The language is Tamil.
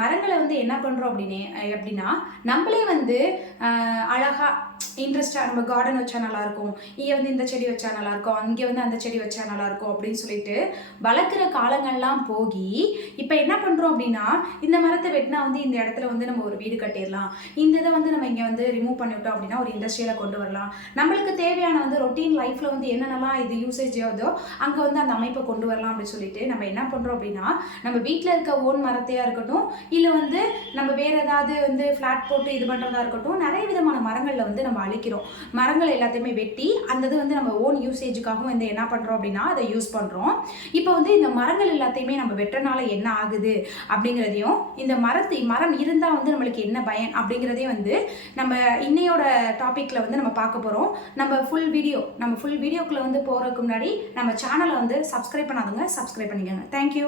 மரங்களை வந்து என்ன பண்ணுறோம் அப்படின்னா நம்மளே வந்து அழகாக இன்ட்ரெஸ்டாக நம்ம கார்டன் வச்சா நல்லாயிருக்கும், இங்கே வந்து இந்த செடி வச்சா நல்லாயிருக்கும், அங்கே வந்து அந்த செடி வச்சா நல்லாயிருக்கும் அப்படின்னு சொல்லிட்டு வளர்க்குற காலங்கள்லாம் போகி இப்போ என்ன பண்ணுறோம் அப்படின்னா இந்த மரத்தை வெட்டினா வந்து இந்த இடத்துல வந்து நம்ம ஒரு வீடு கட்டிடலாம், இந்த இதை வந்து நம்ம இங்கே வந்து ரிமூவ் பண்ணிவிட்டோம் அப்படின்னா ஒரு இண்டஸ்ட்ரியில் கொண்டு வரலாம், நம்மளுக்கு தேவையான வந்து ரொட்டீன் லைஃப்பில் வந்து என்னென்னலாம் இது யூசேஜ் ஆகுதோ அங்கே வந்து அந்த அமைப்பை கொண்டு வரலாம் அப்படின்னு சொல்லிட்டு நம்ம என்ன பண்ணுறோம் அப்படின்னா நம்ம வீட்டில் இருக்க ஓன் மரத்தையாக இருக்கட்டும், இல்லை வந்து நம்ம வேறு ஏதாவது வந்து ஃப்ளாட் போட்டு இது பண்ணுறதா இருக்கட்டும், நிறைய விதமான மரங்களில் வந்து நம்ம அழிக்கிறோம். மரங்கள் எல்லாத்தையுமே வெட்டி அந்த இது வந்து நம்ம ஓன் யூசேஜுக்காகவும் வந்து என்ன பண்ணுறோம் அப்படின்னா அதை யூஸ் பண்ணுறோம். இப்போ வந்து இந்த மரங்கள் எல்லாத்தையுமே நம்ம வெட்டுறனால என்ன ஆகுது அப்படிங்கிறதையும், இந்த மரம் இருந்தால் வந்து நம்மளுக்கு என்ன பயன் அப்படிங்கிறதையும் வந்து நம்ம இன்னையோட டாப்பிக்கில் வந்து நம்ம பார்க்க போகிறோம். நம்ம ஃபுல் வீடியோக்குள்ளே வந்து போகிறதுக்கு முன்னாடி நம்ம சேனலை வந்து சப்ஸ்கிரைப் பண்ணாதுங்க, சப்ஸ்கிரைப் பண்ணிக்கோங்க. தேங்க்யூ.